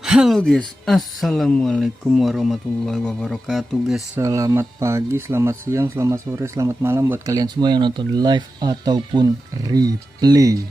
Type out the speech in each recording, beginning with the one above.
Halo guys, assalamualaikum warahmatullahi wabarakatuh guys. Selamat pagi, selamat siang, selamat sore, selamat malam buat kalian semua yang nonton live ataupun replay.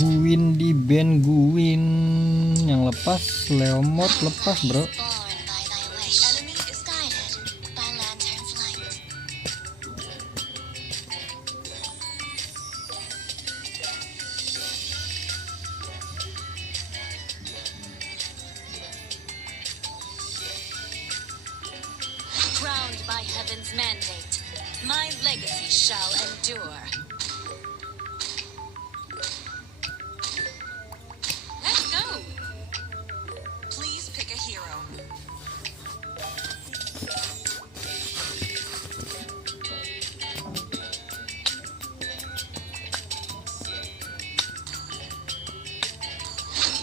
Guwin di band, Guwin yang lepas, Leomord lepas bro. Crowned by heaven's mandate, my legacy shall endure. Let's go. Please pick a hero.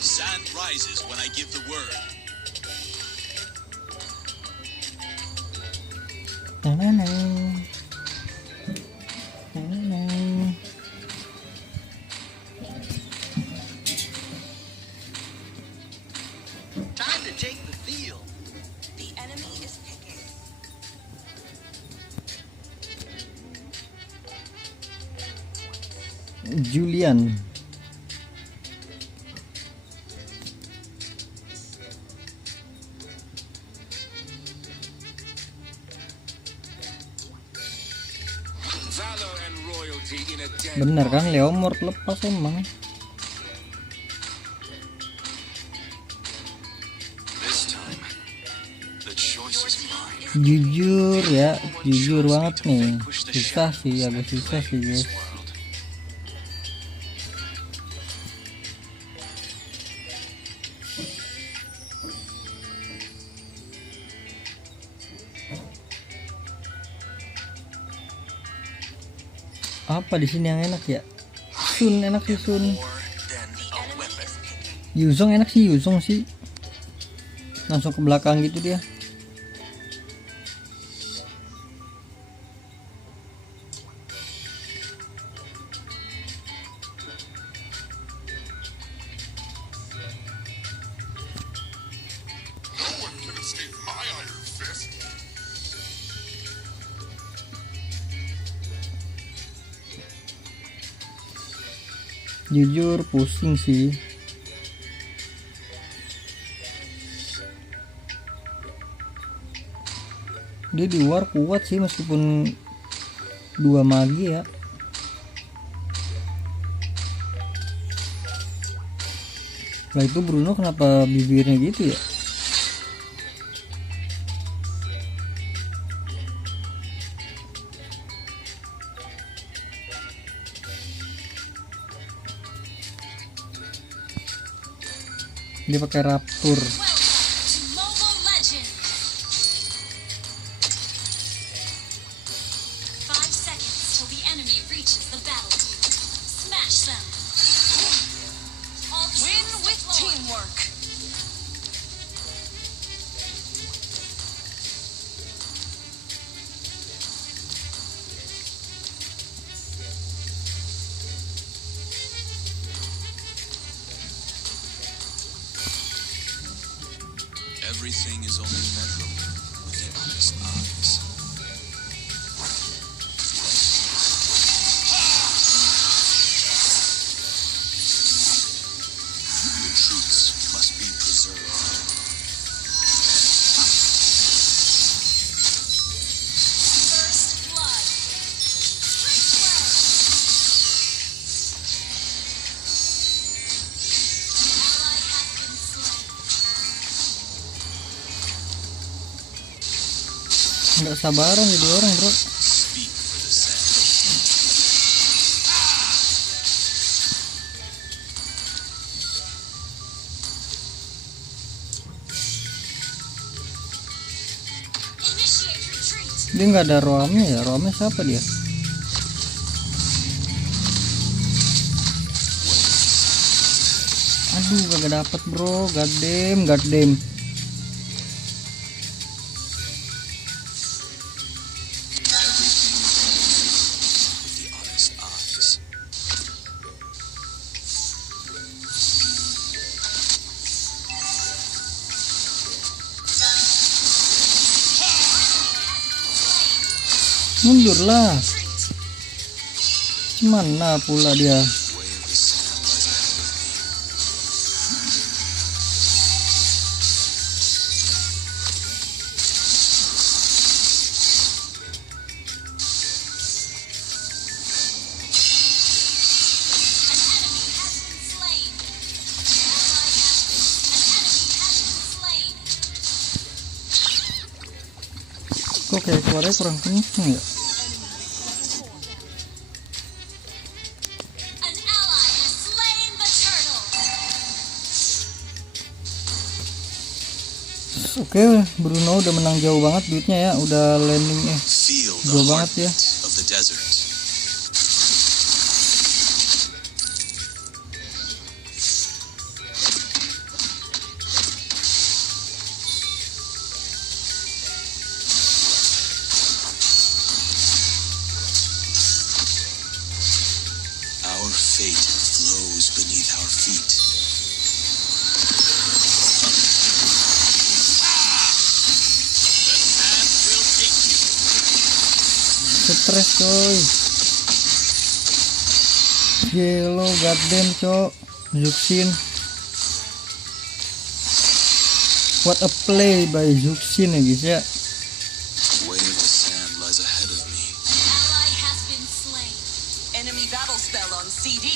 Sand rises when I give the word. Time to take the field. The enemy is picking. Julian. Valor and royalty in a dead Bener kan, body. Leomord lepas emang. This time, the choice is mine. Jujur ya, jujur banget nih. Susah sih, agak susah sih guys. This world. Apa di sini yang enak ya? Sun enak sih, Sun. More than a weapon. Yuzong enak sih, Yuzong sih. Langsung ke belakang gitu dia. No one can escape my iron fist. Jujur pusing sih. Dia di luar kuat sih meskipun 2 magi ya. Lah itu Bruno kenapa bibirnya gitu ya? Dia pakai Raptor. Welcome to Mobile Legends. 5 seconds till the enemy reaches the battlefield. Smash them. Win with teamwork. Everything is only measurable with the honest eyes. The truths must be preserved. First blood. Ally has been slain. Nggak sabaran jadi orang, bro. Speak for the sand. Initiate retreat. Dia nggak ada roamnya ya. Roamnya siapa dia? Aduh, kagak dapet, bro. Goddamn, goddamn. With the honest eyes. Mundurlah. Mana pula dia? Way of the sand lies ahead of me. Slain. Ally has been slain. Kok kayak suaranya kurang kenceng ya? An ally has slain the turtle. Oke, Bruno udah menang jauh banget duitnya ya. Udah landing Feel the jauh banget ya. heartbeat of the desert. Our fate flows beneath our feet. Stres coy. Yellow goddamn cok. Zuxin. What a play by Zuxin ya guys ya. Way of the sand lies ahead of me. Ally has been slain. Enemy battle spell on CD.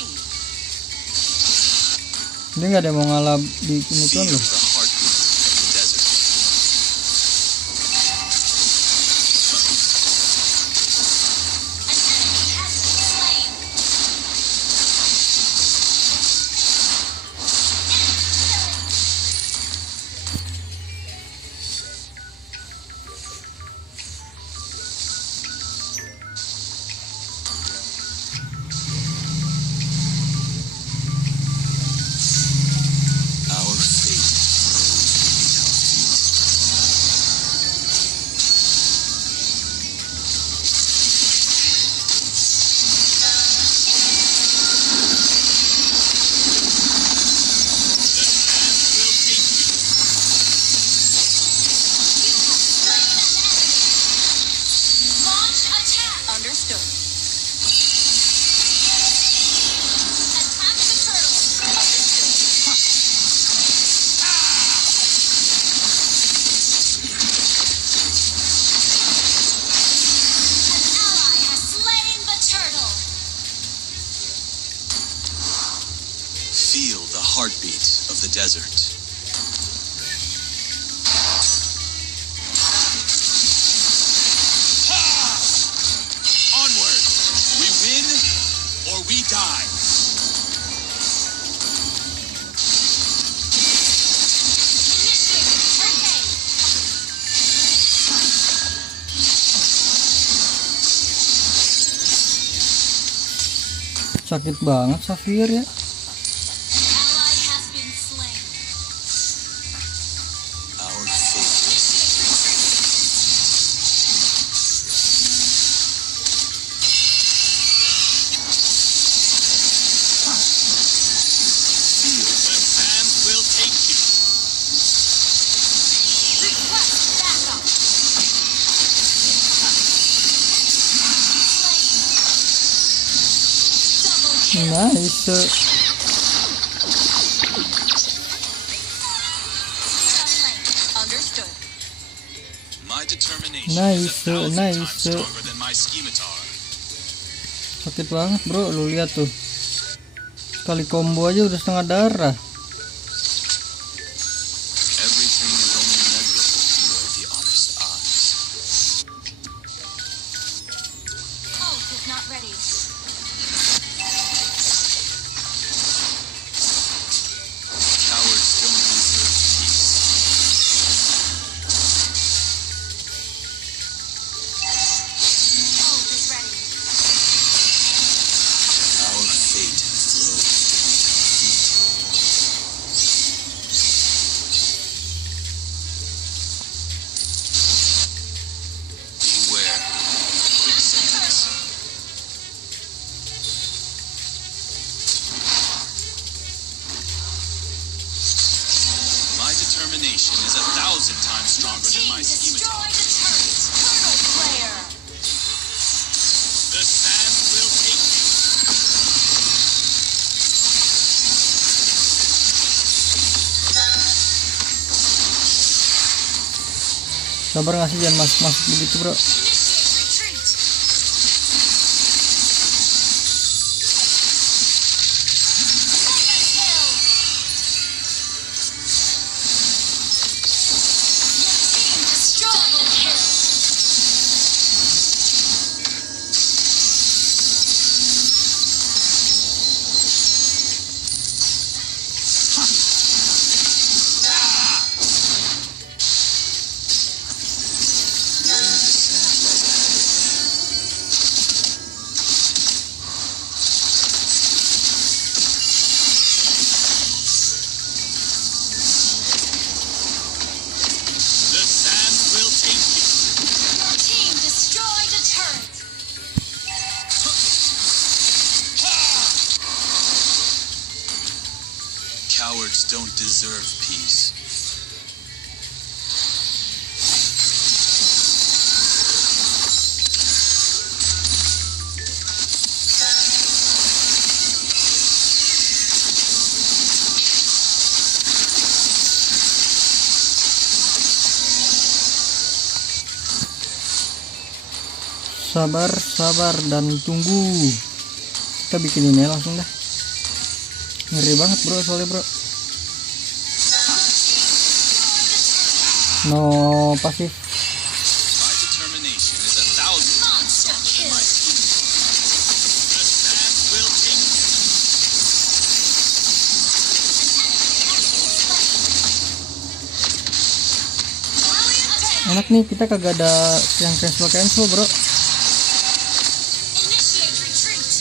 Dia nggak ada mau ngalah di ini tuh Feel loh. the heartbeat of the desert. An enemy has been slain. Our fate flows beneath our feet. Launch attack. Understood. Attack the turtle. Understood. An ally has slain the turtle. Feel the heartbeat of the desert. Onward! We win or we die. Initiate retreat. Sakit banget Safir ya. An ally has been slain. Our fate. Feel the sands will take you. Nice. Understood. My determination Nice, is 1,000 nice. times stronger than my scimitar. Sakit banget bro, lu lihat tuh. Sekali combo aja udah setengah darah. Everything is only measurable through the honest eyes. Ult is not ready. Cowards don't deserve peace. Ult is ready. Our fate flows beneath our feet. Beware quicksands. My determination is 1,000 times stronger than Team my scimitar. destroyed a turret. Turtle player. The sands will take you. Sabar ngasih jangan masuk begitu bro. Initiate retreat. Mega kill. Your team destroyed a kill. Where the sand lies ahead of me. The sands will take you. Your team destroyed a turret. Cowards don't deserve peace. Sabar dan tunggu. Kita bikin ini langsung dah. Ngeri banget bro soalnya bro. No pasif. My determination is 1,000 times stronger than my scimitar. The sands will take you. Enak nih kita kagak ada yang cancel bro. Initiate retreat.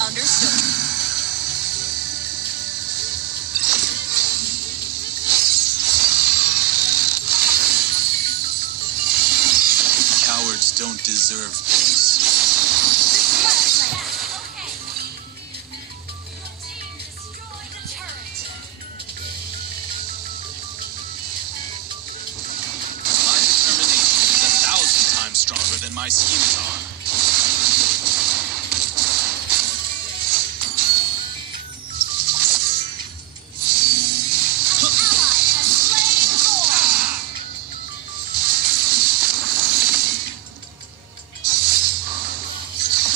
Understood. Cowards don't deserve peace. Okay. Your team destroyed a turret. My determination is 1,000 times stronger than my scimitar. An ally has slain Thor.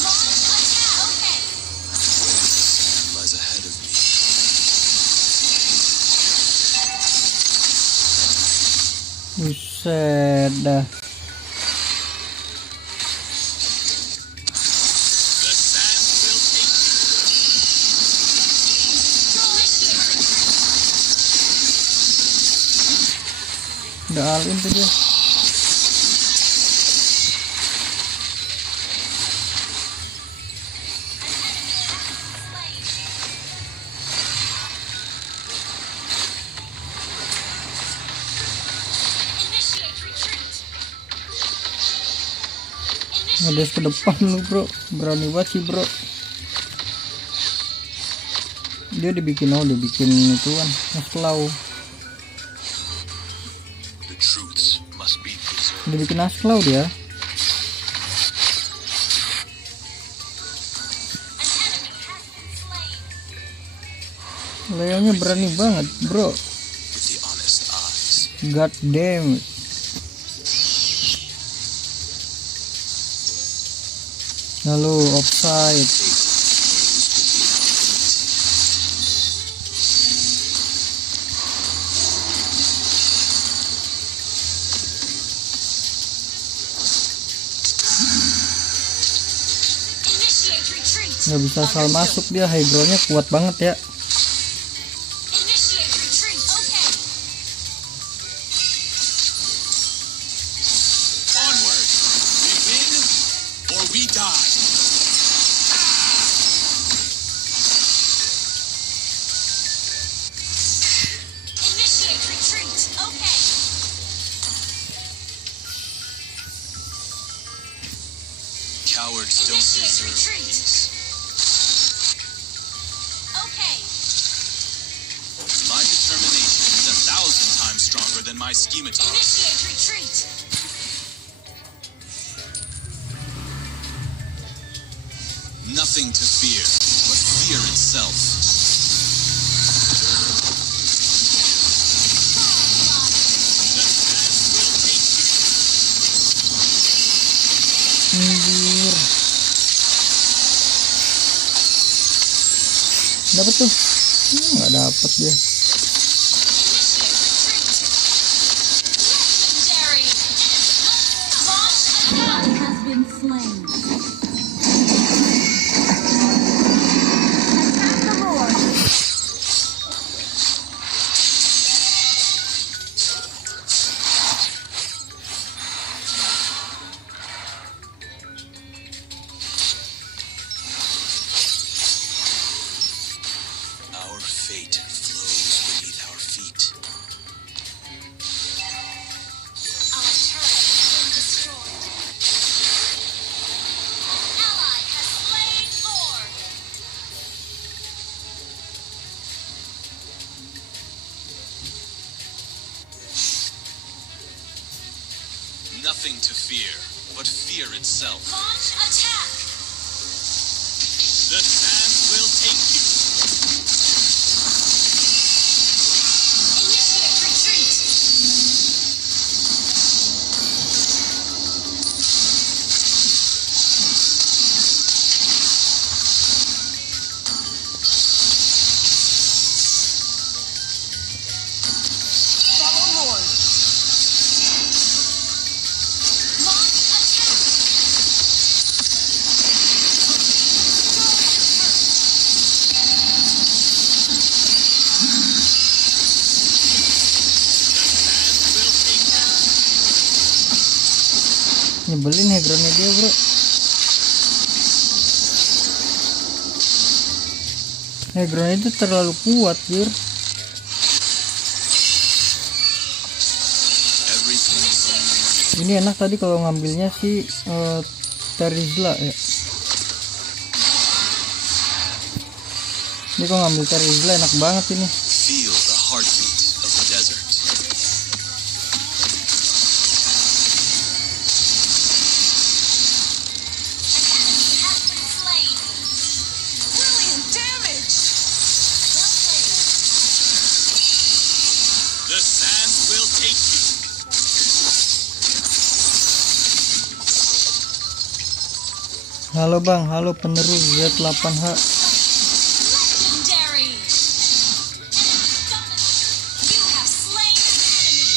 Launch attack. Okay. Where the sand lies ahead of me. Buset dah. The sands will take you. Udah all in tuh dia. Initiate retreat. Ngedes ke depan lu bro. Berani banget sih bro. Dia dibikin ituan Nasklau. The truths must be preserved. Dibikin Nasklau dia. An enemy has been slain. Leonya berani banget bro. with the honest eyes. God damn it. Halo, offside. Initiate retreat. Nggak bisa asal masuk dia, high groundnya kuat banget ya. Initiate retreat. Okay. Onward! We win or we die. Initiate retreat. Okay. Cowards don't Initiate deserve retreat. peace. Okay. My determination is 1,000 times stronger than my schematic. Initiate retreat. Nothing to fear, but fear itself. Anjir. Dapat tuh. Nggak dapat dia. Initiate retreat. Legendary. Launch attack. Has been slain. Attack the Lord. Our fate flows beneath our feet. Our turret has been destroyed. Ally has slain Lord. Nothing to fear, but fear itself. Launch attack. The sands will take you. Initiate retreat. Follow Lord. Launch attack. Sands will take you. Nyebelin high groundnya dia bro. High groundnya itu terlalu kuat jir. Everything Ini enak tadi kalau ngambilnya si Terizla ya. Ini kalau ngambil Terizla enak banget ini. feel the heartbeat of the desert. Has been slain. Brilliant damage. Well played. The sands will take you. Halo bang, halo penerus Z8H. Legendary. You have slain an enemy.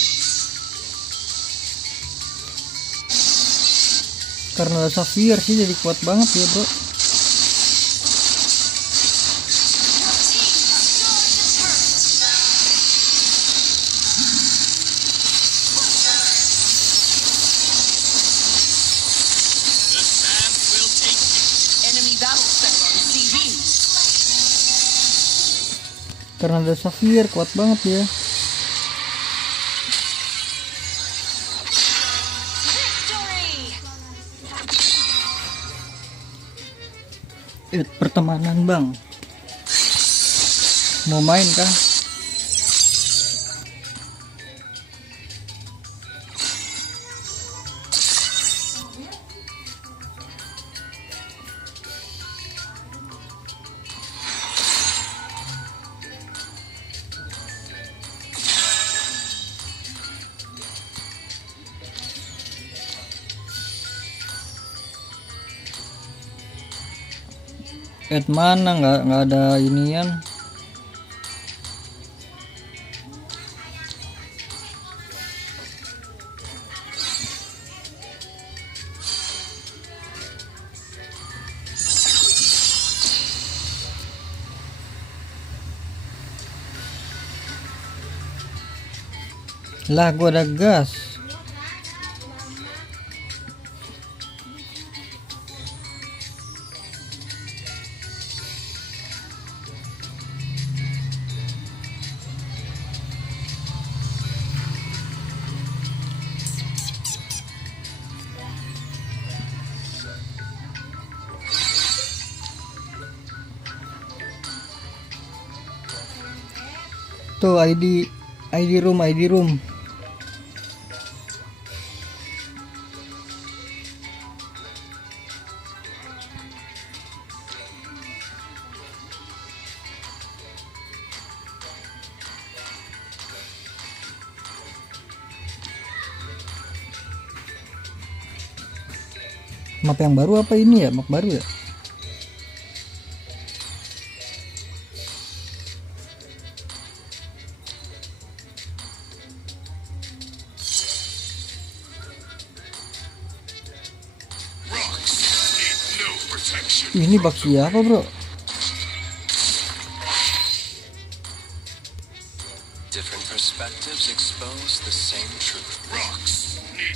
Karena ada Xavier sih jadi kuat banget ya bro. Your team destroyed the turret. The sands will take you. Enemy battle cell on CV. Karena ada Xavier kuat banget dia. Victory. Pertemanan bang. Mau main kah? Add mana nggak ada inian. Lah gua ada gas. Tuh ID room. Map yang baru apa ini ya? Map baru ya? Ini bak siapa bro? Different perspectives expose the same truth. Rocks need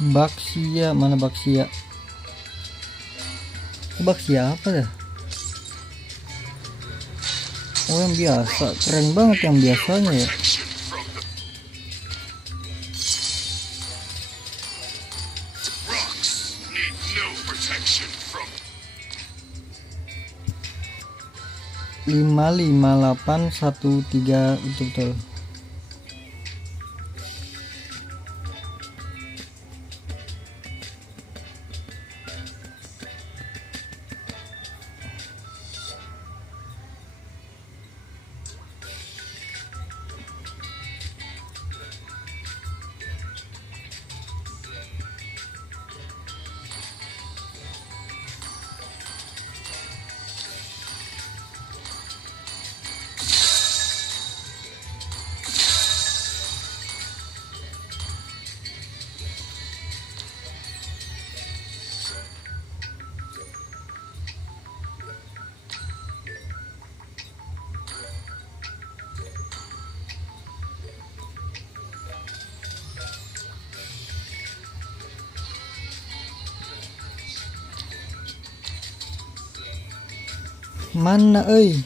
Baksia, mana Baksia? Baksia apa dah? Oh yang biasa, keren banget yang biasanya ya. rocks need no protection from 55813 betul. Mana euy?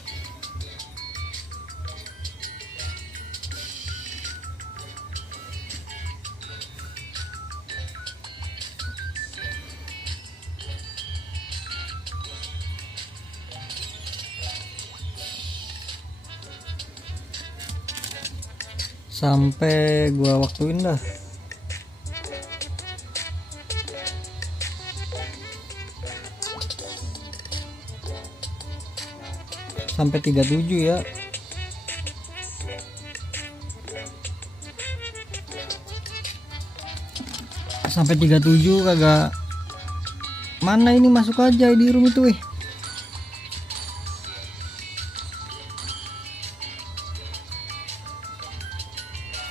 Sampai gua waktuin dah. Sampai 37 ya. Sampai 37 kagak. Mana ini masuk aja di room itu weh.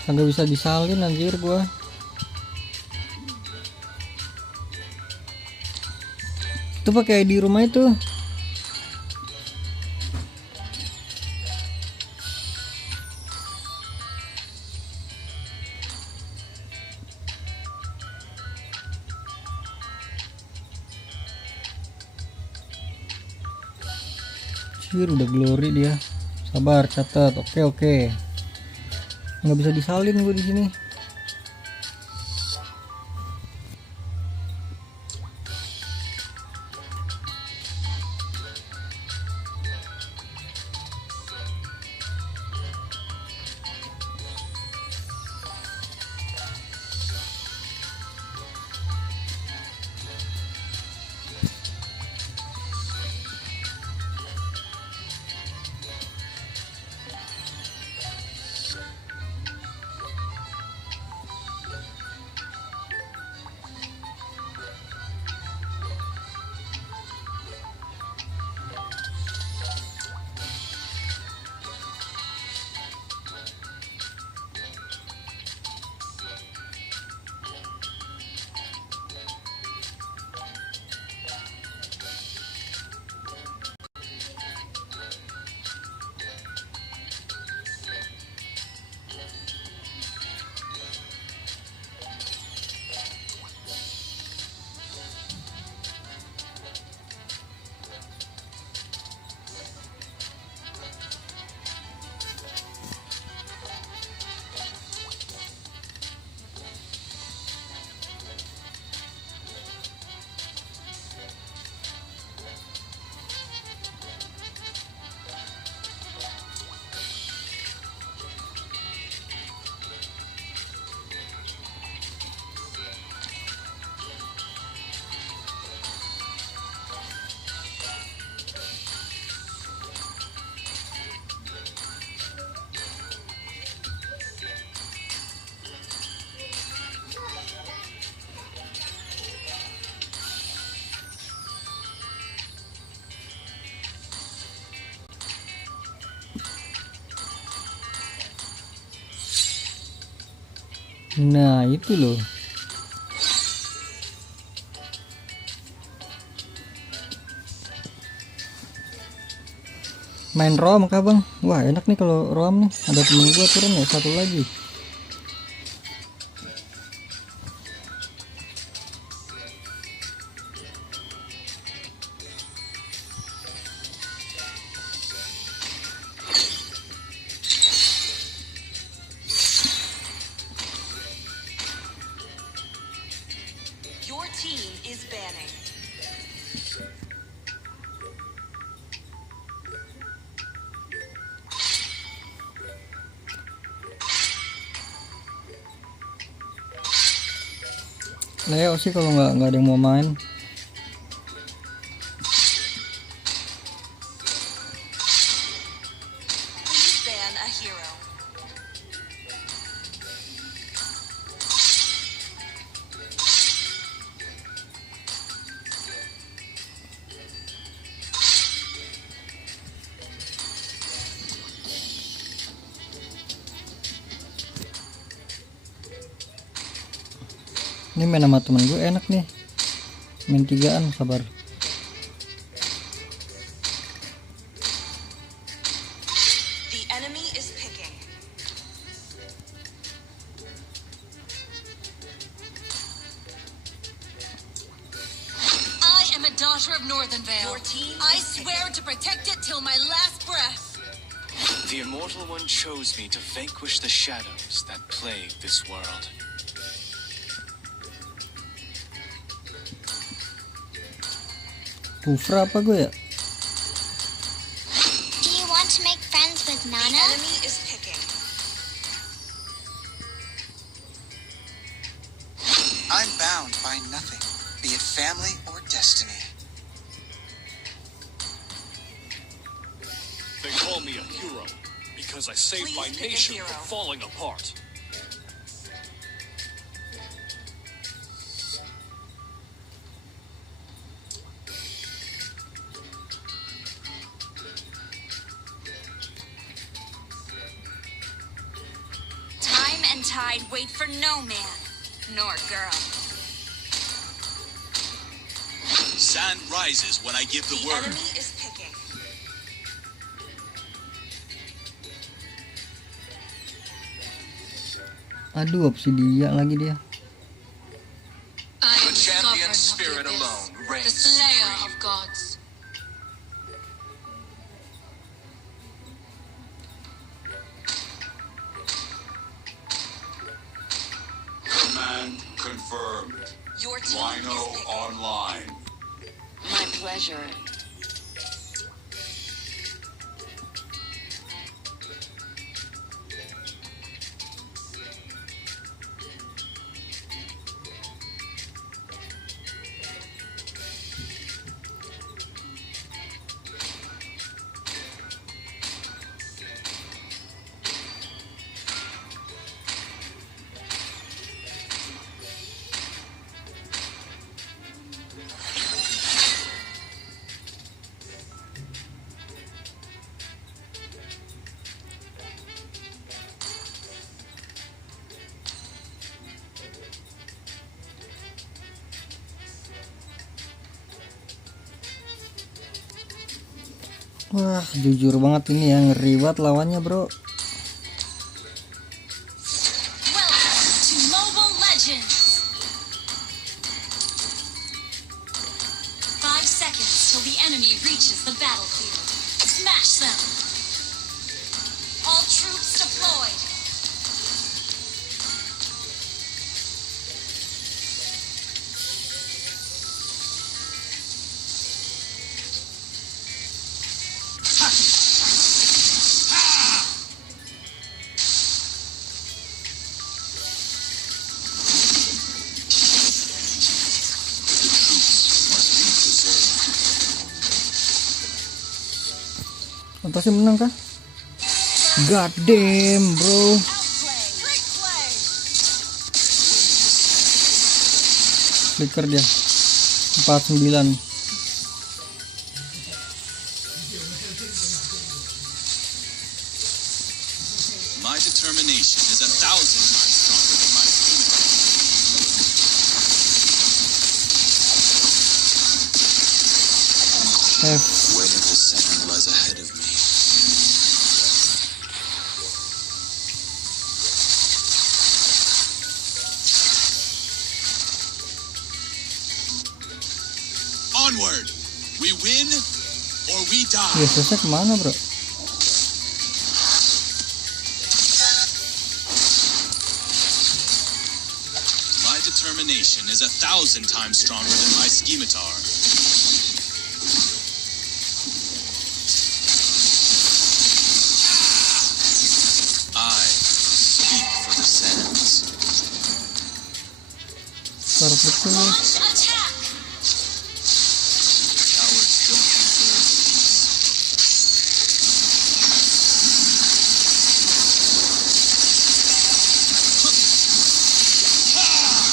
Kagak bisa disalin anjir gua. Itu pakai di rumah itu. Udah glory dia. Sabar, catat. Oke. Nggak bisa disalin gue di sini. Nah itu loh. Main ROM kah bang? Wah enak nih kalau ROM nih. Ada temen gua turun ya satu lagi. Your team is banning. Leo sih kalau nggak ada yang mau main. Please ban a hero. Ini main sama temen gue enak nih. Main 3-an sabar. The enemy is picking. I am a daughter of Northern Vale. Your team I is swear to protect it till my last breath. The Immortal One chose me to vanquish the shadows that plague this world. Kufra apa gue ya? Do you want to make friends with The Nana? enemy is picking. I'm bound by nothing, be it family or destiny. They call me a hero because I saved Please my pick a nation hero. from falling apart. Time and tide wait for no man, nor girl. Sand rises when I give the The word. enemy is picking. Aduh obsidia lagi dia. I The champion spirit alone the reigns slayer supreme. of gods. Command confirmed. Your team Rhino is picking. online. My pleasure. Wah jujur banget ini ya, ngeri banget lawannya bro. Welcome to Mobile Legends. 5 seconds till the enemy reaches the battlefield. Smash them. All troops deployed. Pasti menang kah? God damn bro. Outplay. Trick play. Flicker dia 49. My determination is 1,000 times stronger than my fear. F. Way of the sand lies ahead of me. Onward! We win or we die. Yesusnya kemana bro? My determination is 1,000 times stronger than my scimitar. I speak for the sands. Taruh betul. Launch attack! Cowards don't deserve peace.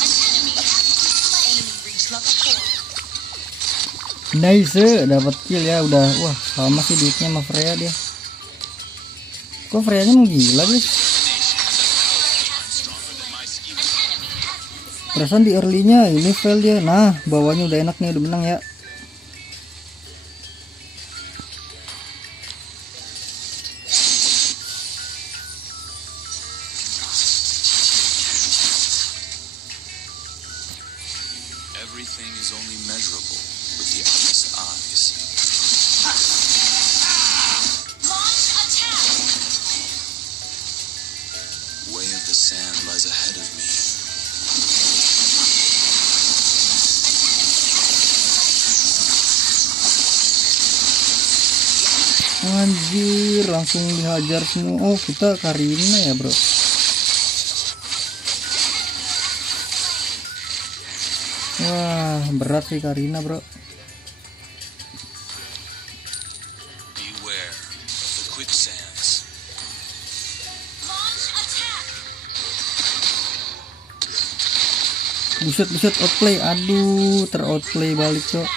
An enemy has been slain. Enemy reached level 4. Nice, dapat kill ya udah. Wah, sama sih duitnya sama Freya dia. Kok Freya-nya menggila guys? Stronger than my scimitar. Perasaan di early-nya ini fail dia. Nah, bawahnya udah enak nih, udah menang ya. Everything is only measurable with the honest eyes. Launch attack! Way of the sand lies ahead of me. Anjir, langsung dihajar semua. Oh, kita Karina ya, bro. Wah, berat sih Karina, bro. Beware of the quicksands. Launch attack! Buset, outplay. Aduh, ter-outplay balik, cok.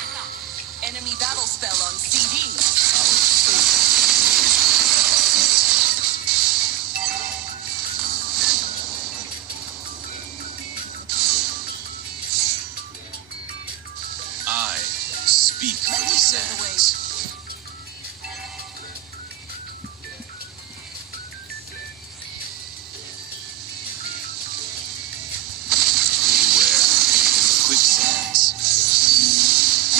Enemy battle spell on CD. I speak for the sands. Beware of the quicksands.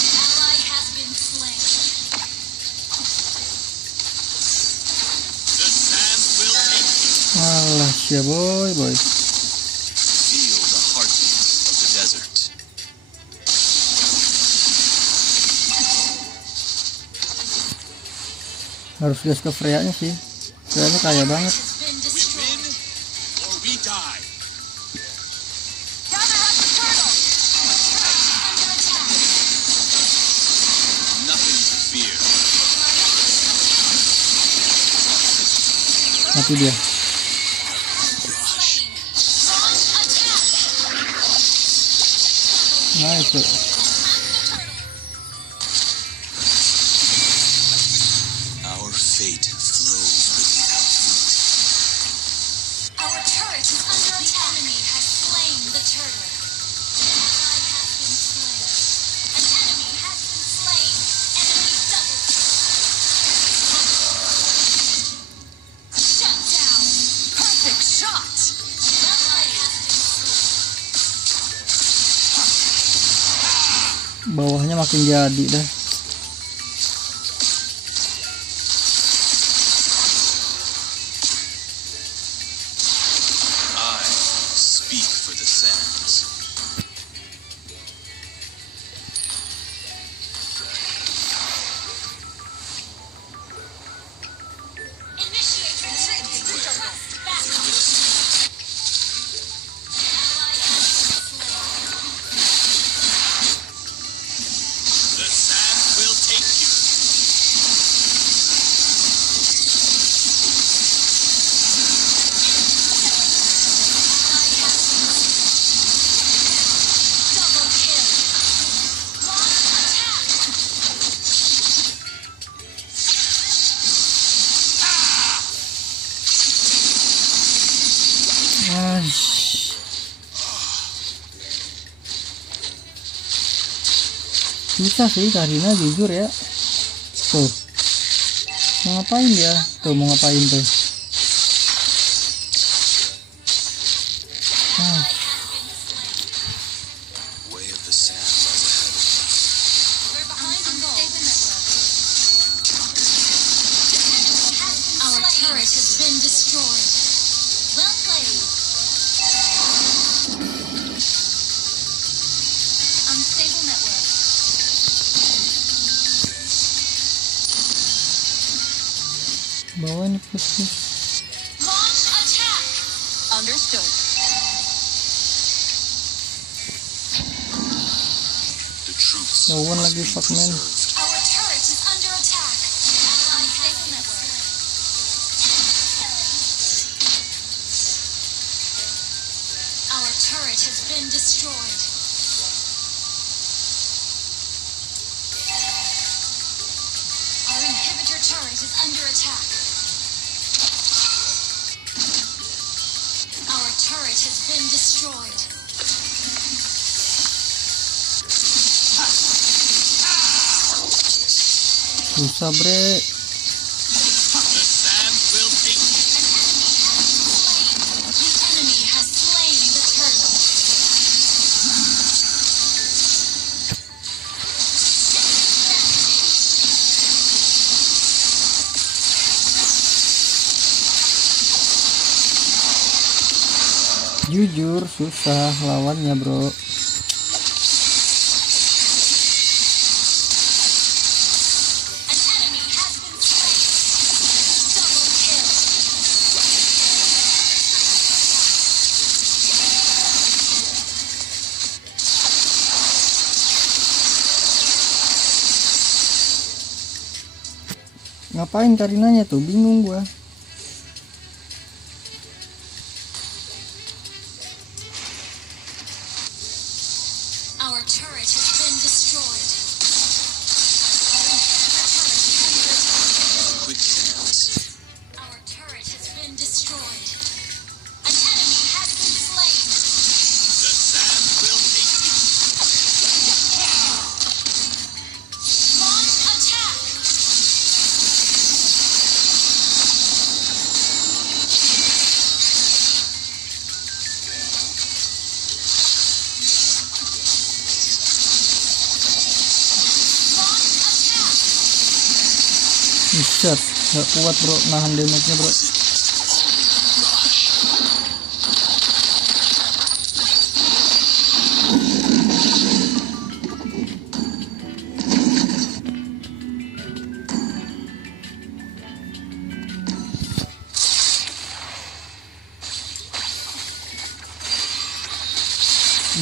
Ally has been slain. The sands will take you. Alah, ya boy. Feel the heartbeat of the desert. Harus gas ke Freya-nya sih. Freya-nya kaya banget. Has been We destroyed. win or we die. Gather up the turtle. Under attack. Nothing to fear. Mati dia. Slain. Launch attack! Nice. Our fate flows beneath our feet. Our turret is under attack. The enemy has slain the turtle. Ally has been slain. An enemy has been slain. Enemy double kill. Shut down. Perfect shot. Ally has been Bawahnya makin jadi dah. I speak for the sands. initiate retreat. Request backup. Ally has been slain. The sands will take you. Double kill. Launch attack. Aish. Susah sih Karina jujur ya. Tuh. Mau ngapain dia? Tuh mau ngapain tuh? Ah, Way of the sand lies ahead of me. We're behind unstable network. Our turret has been destroyed. Well played. Unstable network. bawah nih push. Launch attack. Understood. The troops Lawan must lagi be fuck man. preserved. Our turret is under attack. Unstable network. Our turret has been destroyed. Our inhibitor turret is under attack. Our turret has been destroyed. Susah bre. The sand will take you. The enemy has slain the turtle. Jujur susah lawannya bro. An enemy has been slain. Double kill. Ngapain Karinanya tuh? Bingung gua. Our turret has been destroyed. Our inhibitor turret is under attack. Quick hands. Our turret has been destroyed. An enemy has been slain. The sand will take you. Launch attack. Launch attack. Buset, gak kuat bro nahan damage-nya bro.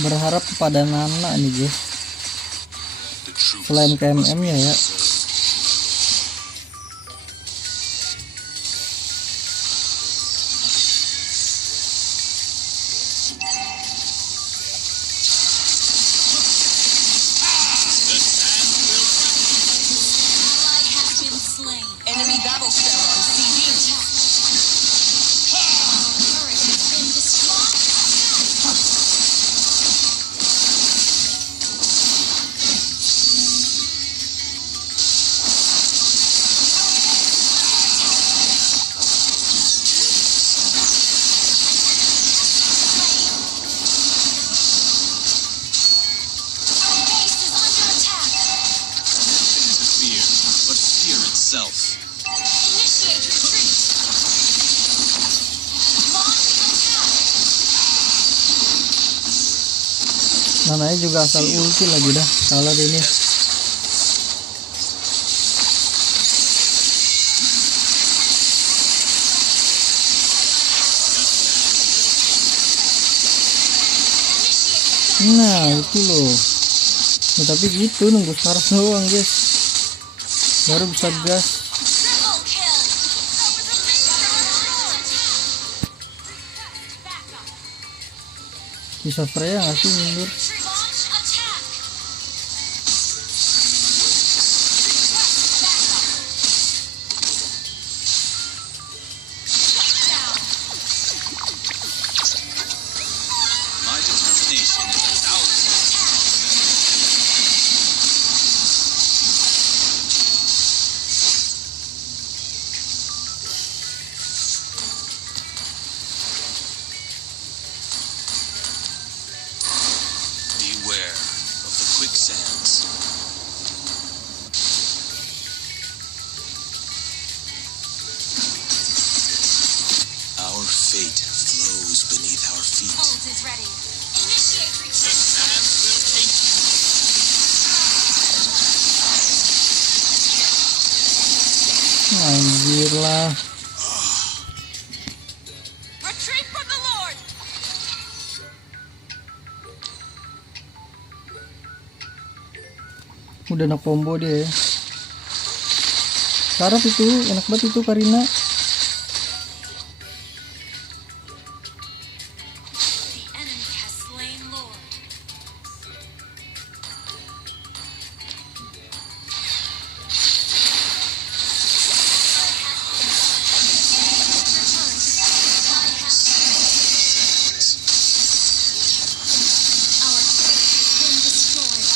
Berharap kepada Nana nih guys. The troops Selain must KMM be ya ya. preserved. The sand will take you. Ally has been slain. Enemy battle spell on CD. Attack. Our turret has been destroyed. Our base is under attack. Nothing to fear but fear itself. Initiate retreat. Launch attack. Nananya juga asal ulti lagi dah. Kalah deh ini. Nah itu loh. Ya, tapi gitu nunggu sekarang doang guys. Baru bisa gas. Triple kill. That was amazing. Bisa Freya nggak sih mundur? Launch attack. Shut down. My determination is 1,000. quicksands. Our fate flows beneath our feet. Ult is ready. Initiate The retreat. sands will take you. Anjir lah. Retreat from the Lord. Udah nak combo dia ya. Sarap itu, enak banget itu Karina. The enemy has slain Lord. Our turret has been destroyed.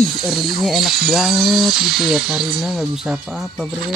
Ih, early-nya enak banget gitu ya. Karina nggak bisa apa-apa bre.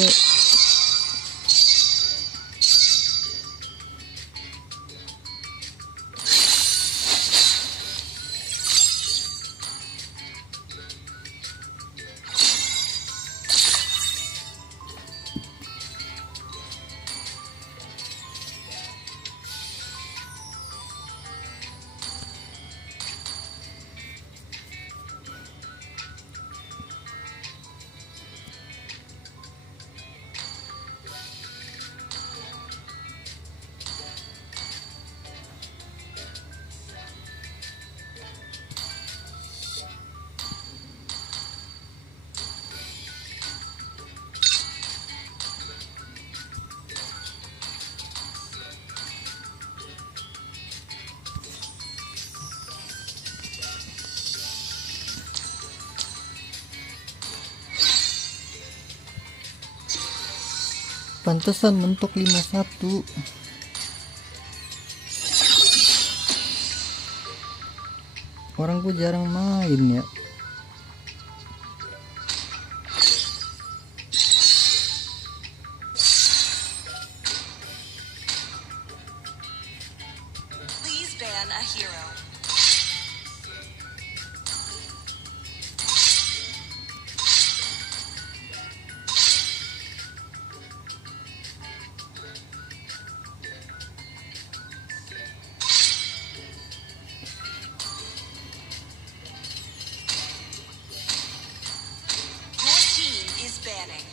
Pantesan mentok 51. Orang gue jarang main ya. Please ban a hero. Your team is banning.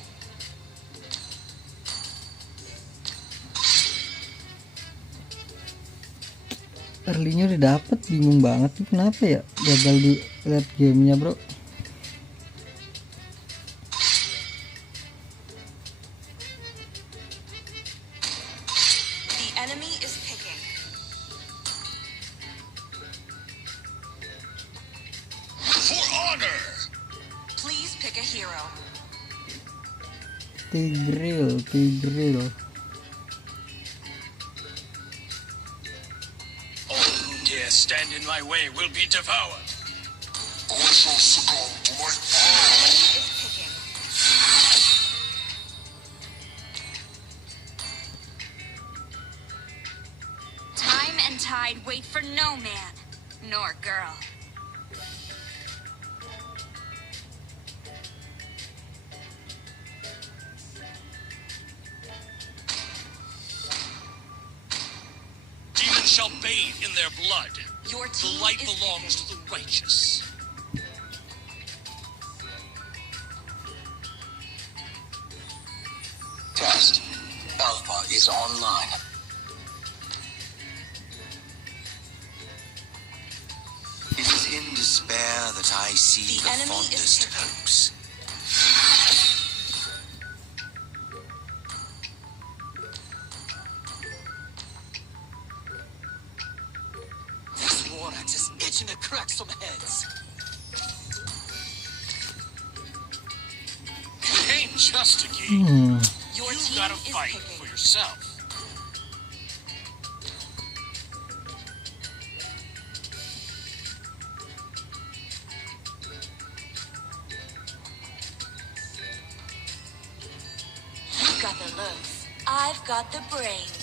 Early-nya udah dapet, bingung banget nih kenapa ya gagal di late gamenya bro. The enemy is picking. For honor! Please pick a hero. Tigreal. All who dare stand in my way will be devoured. The enemy is picking. Time and tide wait for no man, nor girl. Demons shall bathe in their blood. Your The team light is belongs picking. to the righteous. Test. Alpha is online. It is in despair that I see The the enemy is fondest picking. hopes. This warrant is itching to crack some heads. It ain't just a game. Your You You team gotta is fight picking. for yourself. You've got the looks. I've got the brains.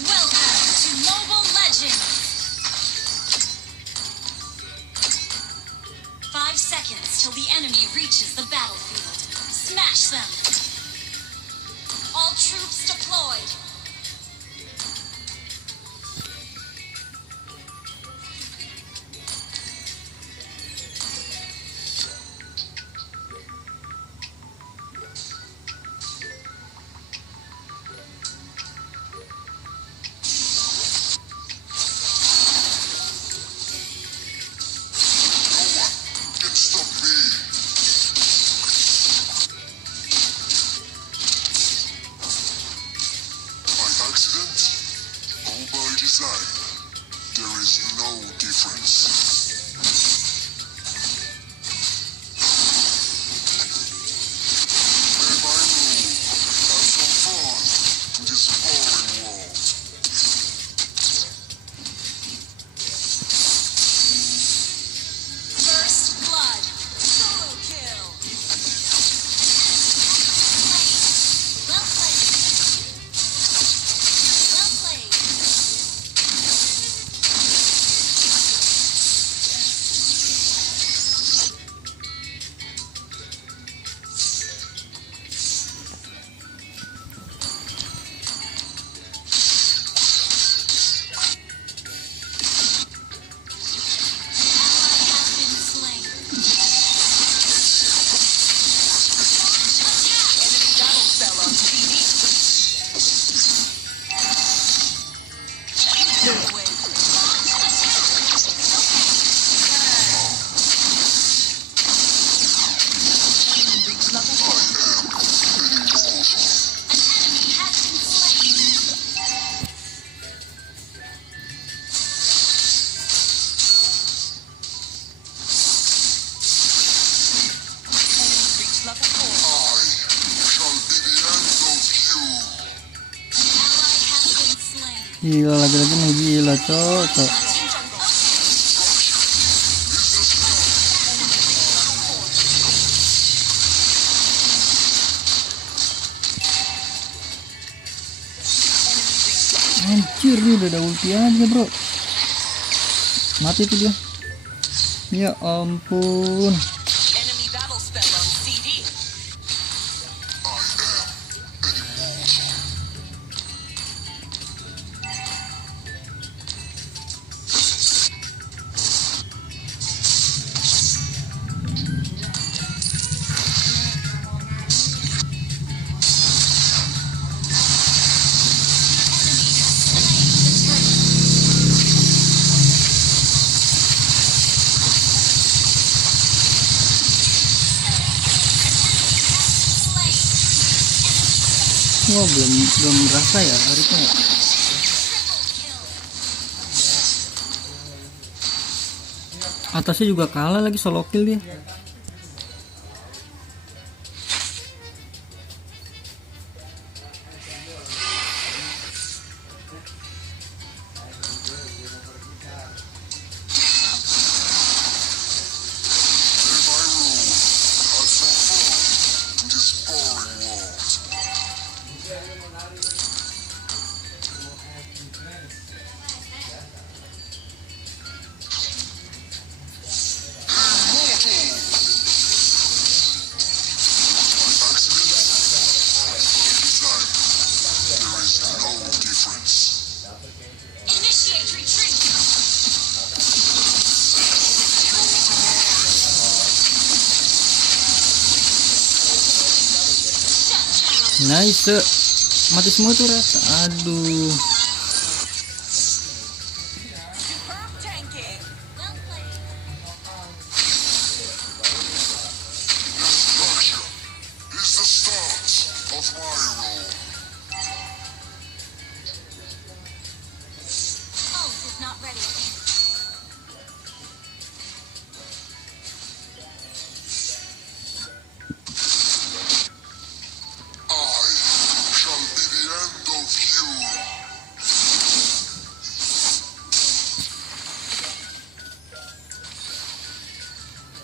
Welcome to Mobile Legends! 5 seconds till the enemy reaches the battlefield. Smash them! All troops deployed! Can stop me. By accident or by design, there is no difference. May my rule have some fun in this boring world. First blood! Solo kill. Well played! Well played! Ally has been slain. Enemy battle spell on CD. Stay away. Reach level 4. An enemy has been slain. Reach level 4. Shall be the end of you. Ally has been slain. Gila, lagi-lagi menggila, cok. Team jungle. Anjir, dia udah ada ulti aja, bro. Mati tuh dia. Ya ampun. Enemy battle spell on CD. I am an immortal. Wah, belum merasa ya harusnya ya. Atasnya juga kalah lagi, solo kill dia. Nice. Mati semua tuh rata. Aduh. Ult is not ready.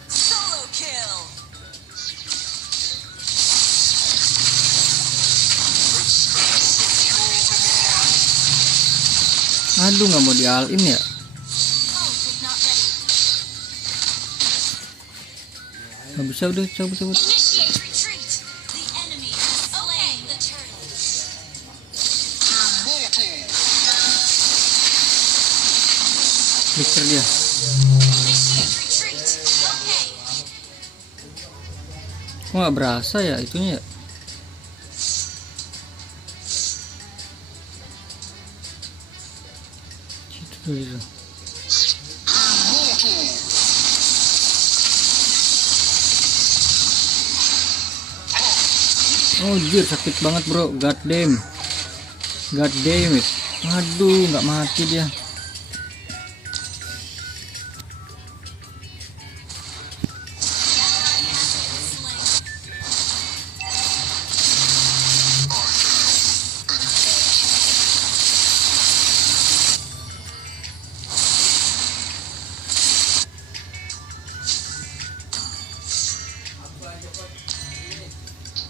Solo kill. Aduh, nggak mau di all in ya. Ult is not ready. Nggak bisa, udah cabut. Initiate retreat. The enemy has slain the turtle. Flicker dia. Initiate retreat. Okay. Kok nggak berasa ya itunya ya? Itu. Oh jir, sakit banget bro. God damn it. Aduh, nggak mati dia.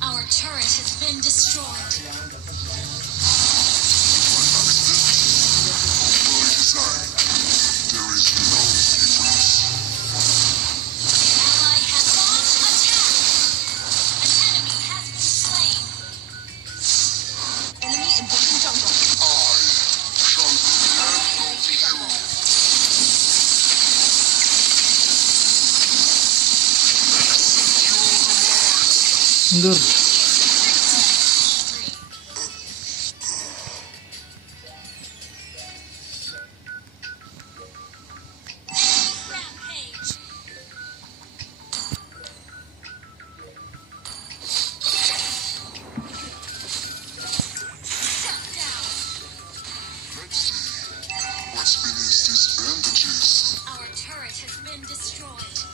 Our turret has been destroyed. Ally has launched attack. An enemy has been slain. Enemy invading jungle. Mundur. Rampage. Shut down. What's beneath these bandages? Our turret has been destroyed.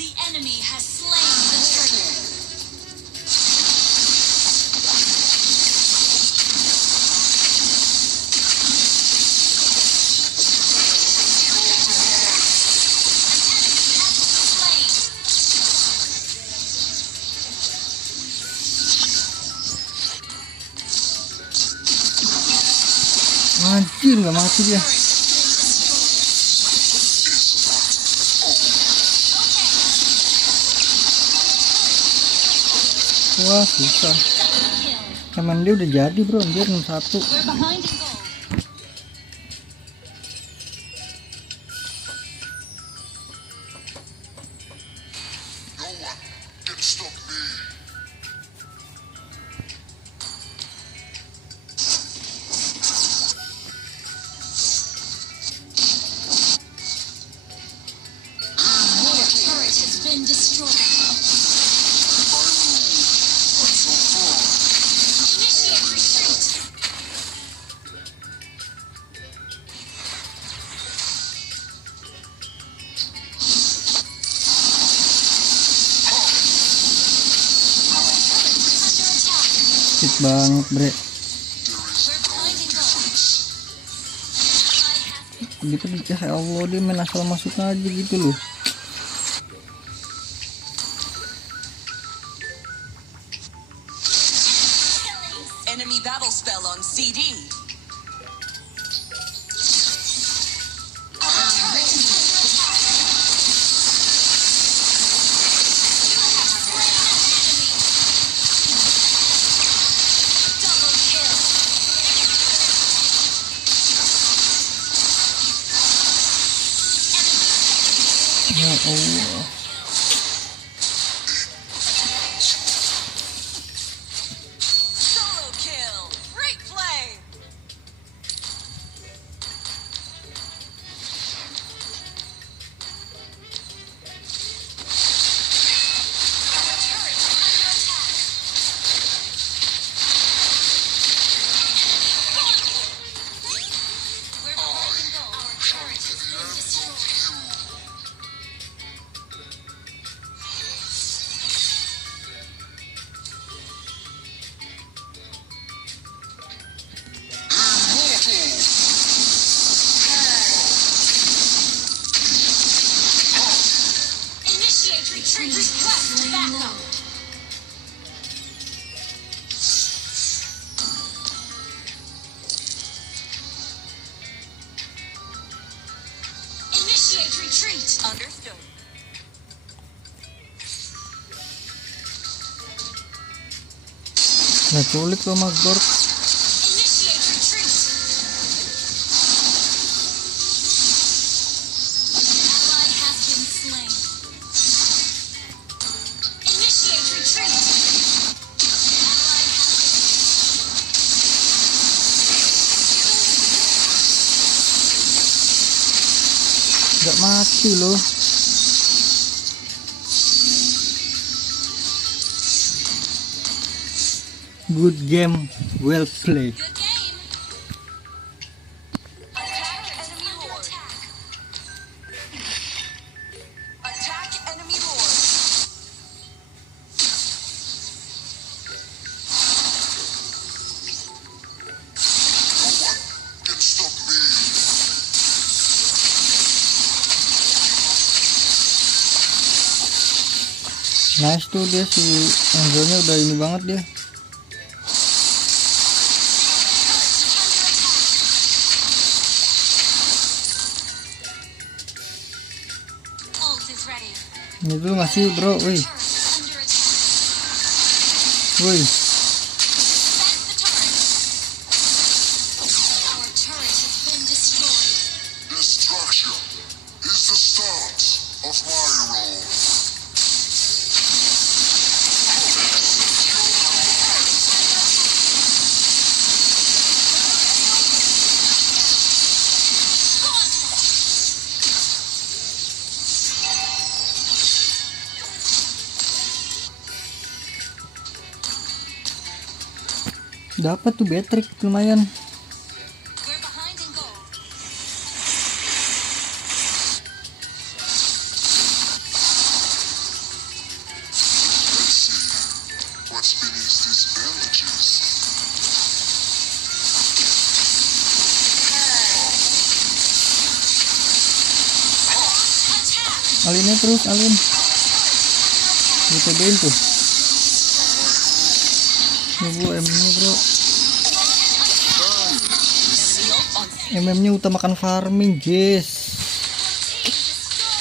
The enemy has slain the turtle. Anjir, nggak mati dia. Wah, susah. Emang dia udah jadi bro, dia 61. We're behind in goal. No one can stop me. Our turret has been destroyed. Initiate retreat. Our turret is under attack. Sakit banget bre. We're behind in goal. Ally has been Gitu ya Allah, dia main asal masuk aja gitu loh. Enemy battle spell on CD. Our turret is under attack. Ya Allah. Solo kill. Great play. Our turret is under attack. We're behind in gold. Our turret has been destroyed. Initiate retreat. Request backup. Initiate retreat. Understood. Naculik lo Magborg. Initiate retreat. Ally has been slain. Initiate retreat. Ally has Gak mati loh. Good game, well played. Good game. Attack enemy lord. Attack enemy lord. Can stop me. Nice tuh dia si Enzo-nya udah ini banget dia. Ult is ready. Ini dulu ngasih bro, wih, Turret under attack. wih. Defend the turret. Our turret has been destroyed. Destruction is the start of my role. Dapat tuh Beatrix lumayan. We're behind in gold. Let's see what's beneath these bandages. Attack. Alinnya terus, alin. Dicobain tuh. Nunggu MM-nya bro. MM-nya utamakan farming, guys. Team destroy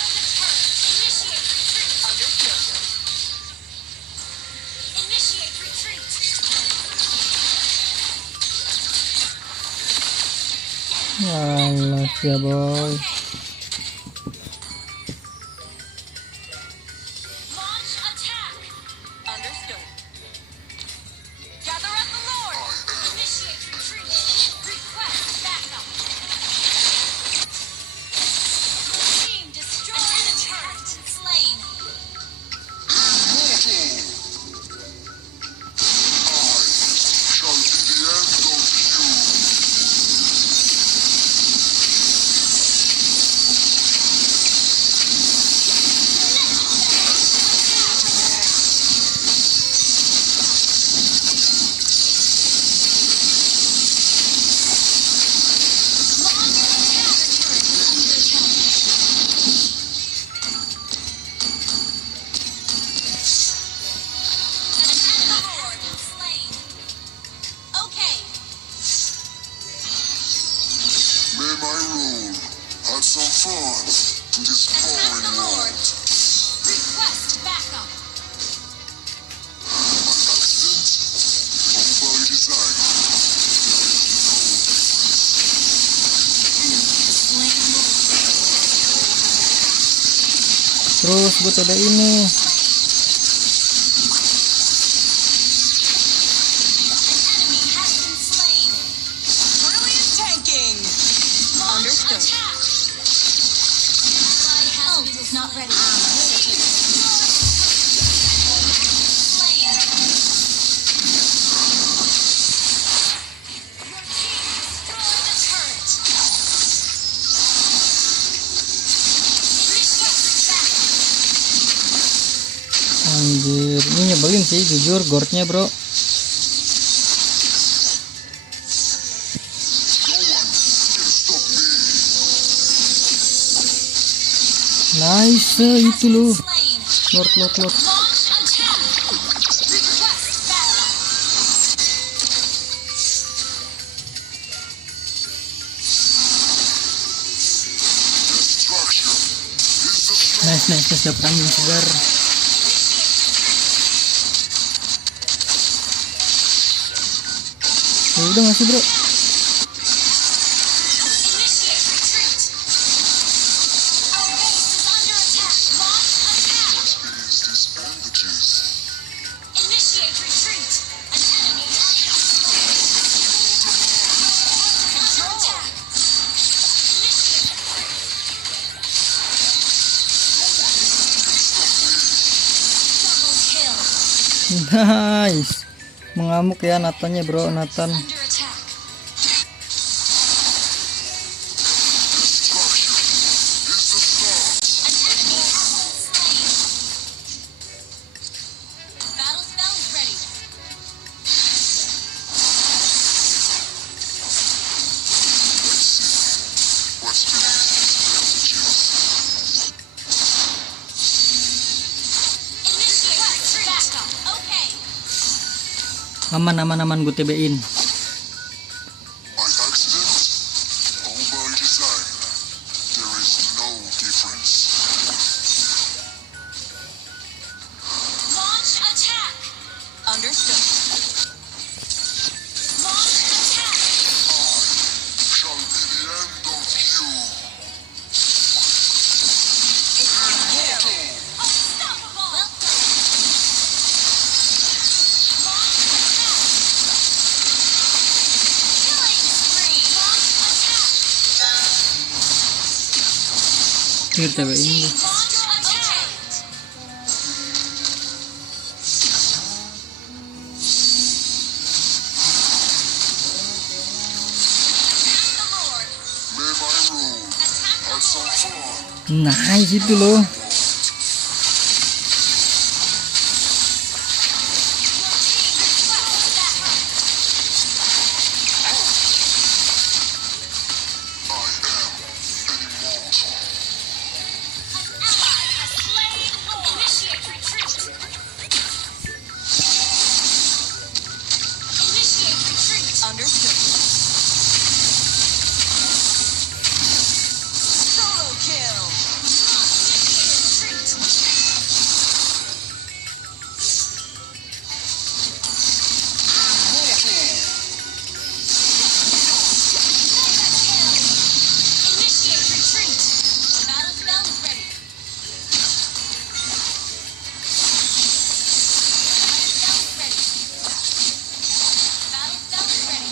the turret. Initiate retreat. Alah ya boy. Launch attack. Understood. Gather up the lord. Initiate retreat. Request backup. Team destroy the turret. Slain. Shall be the end of you. May my rule add some fun to this boring world. Request backup. An accident? Or by design? There is no Enemy has slain Lord. Terus buat ada ini. Brilliant tanking. Understood. Is not ready. Anjir, ini nyebelin sih jujur gordnya bro. No one can stop me. Nice, itu loh. Lord. Destruction is the strong. Nice, dapat angin segar. Ya udah masih bro. What is these bandages? Initiate retreat. An enemy has been Control attack. Initiate. Double kill. Nice. Mengamuk ya Nathannya bro, Nathan. Under attack. Destruction is the start. An enemy has been slain. Battle spell is ready. Let's see. What's beneath these bandages? Initiate retreat. Backup. Okay. Aman gue TB-in. By accident or by design, there is no difference. Launch attack. Understood. Launch attack. Shall be the end of you. Unstoppable. Well played. Launch attack. Killing spree. Launch attack. Clear TB-in deh. Launch attack. The Lord. May my rule Attack have the some Lord. fun. Nice itu loh. Understood. Solo kill. Initiate retreat. Battle spell is ready. Battle spell is ready.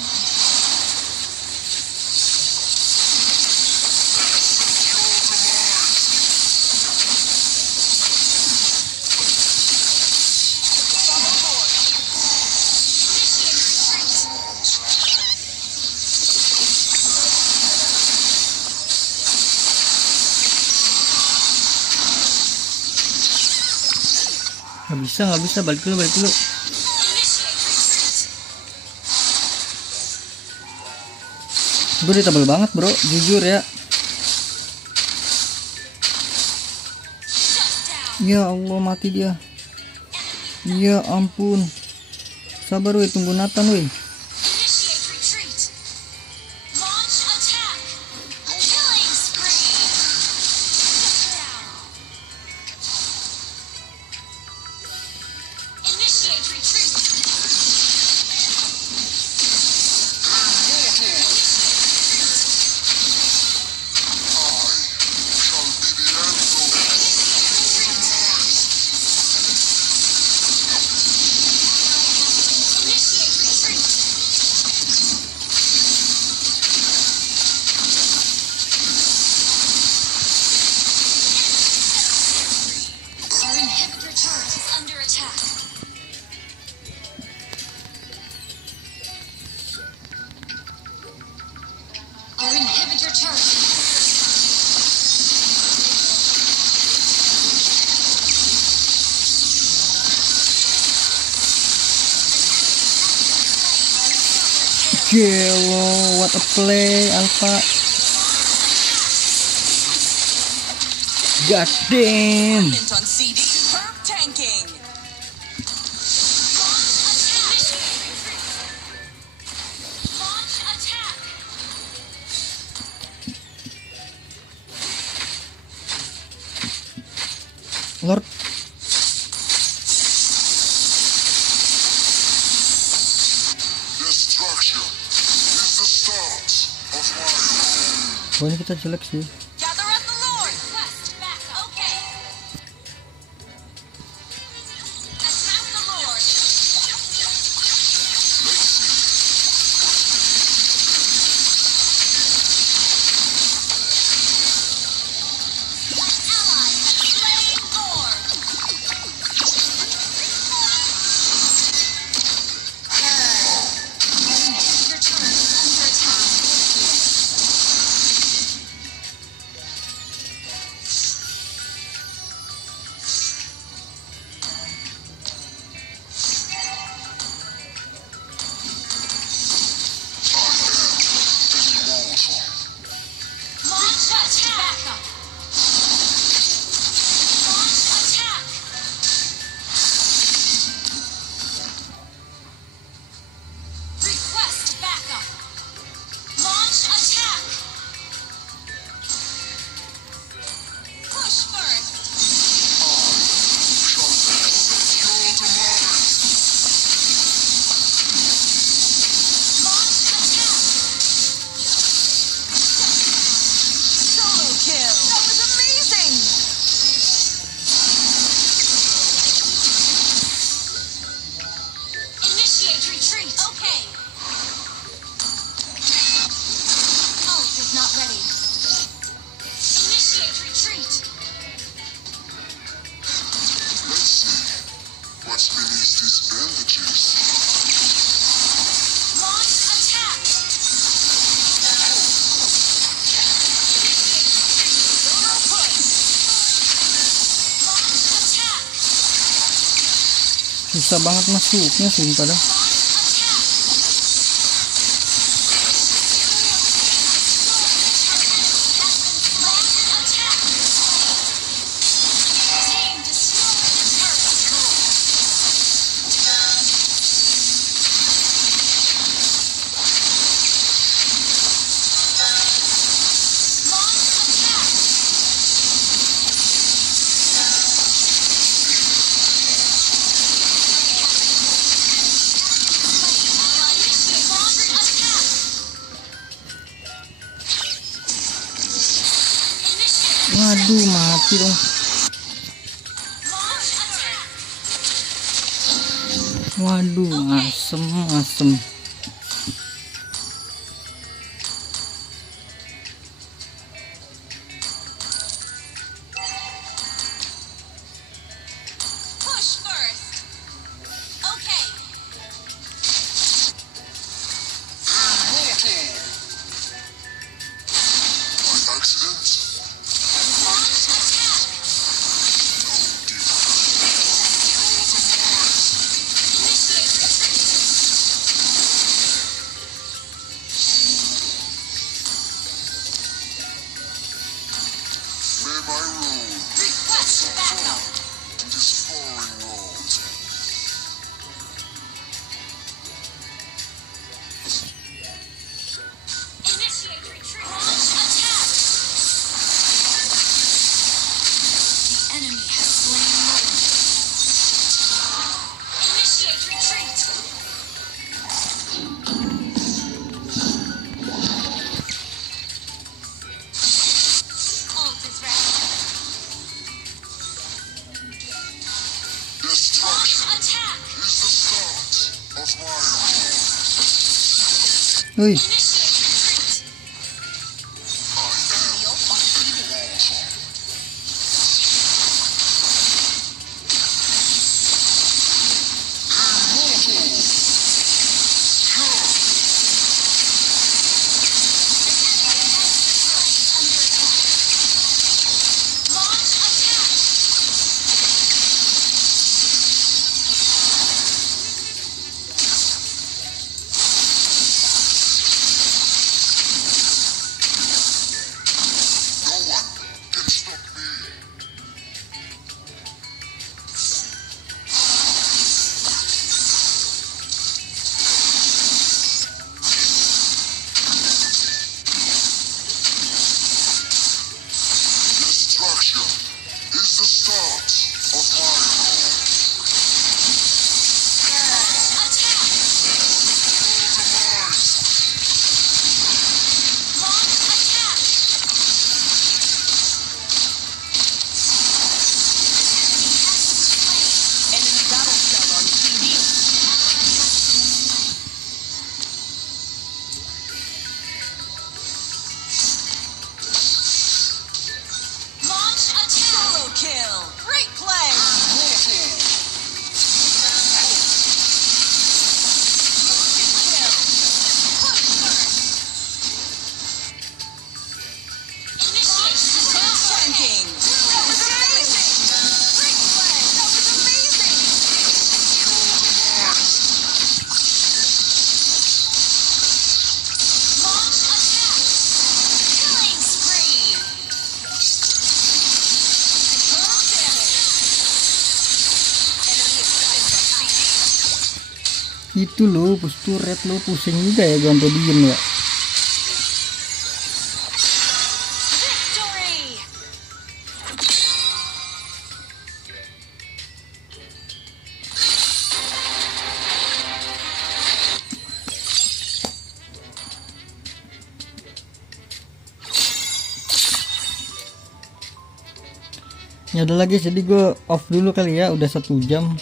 Nggak bisa, balik dulu. Initiate retreat. Gue ditebel banget bro, jujur ya. Shut down. Ya Allah, mati dia. Ya ampun. Sabar weh, tunggu Nathan weh. Initiate retreat. Launch attack. Killing spree. Shut down. Initiate retreat. Shall be the end of Gelo, what a play, Alpha. God damn. On CD, perp tanking. Launch attack. Lord. Destruction is the start of my rule. Pokoknya kita jelek sih. Gather up the Lord. Request back. Okay. Attack the Lord. Let's see. Ally has slain Lord. Your turret is under attack. Immortal. Launch attack. Launch attack. Request backup. Launch attack. Push first. Shall set your demise. Launch attack. Solo kill. That was amazing. Initiate retreat. Okay. Ult is not ready. Initiate retreat. Let's see what's beneath these bandages. Launch attack. Solo push. Launch attack. Susah banget masuknya sumpah dah. Launch attack. Launch attack. Team destroyed turret. Launch attack. Launch attack. Initiate. Waduh, mati dong. Launch attack. Waduh, asem. Push first. Okay. Immortal. By accident? Launch attack. No deal. Initiate retreat. May my rule Request backup. to this foreign world. Initiate retreat. Launch attack. The enemy has slain Lord. Initiate retreat. Ult is ready. Destruction Launch attack. is the start of my rule. Wih, Initiate retreat. I am immortal. Launch attack. Itu lo push turret lo pusing juga ya gue sampai diem ya. Victory! Ya udah lagi, jadi gue off dulu kali ya, udah 1 jam.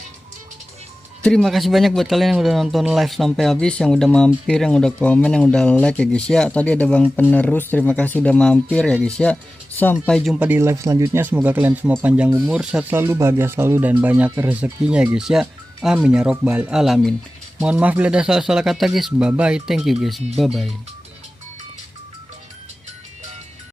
Terima kasih banyak buat kalian yang udah nonton live sampai habis, yang udah mampir, yang udah komen, yang udah like ya guys ya. Tadi ada Bang Penerus, terima kasih udah mampir ya guys ya. Sampai jumpa di live selanjutnya, semoga kalian semua panjang umur, sehat selalu, bahagia selalu, dan banyak rezekinya ya guys ya. Amin ya robbal alamin. Mohon maaf bila ada salah-salah kata guys. Bye bye, thank you guys, bye bye.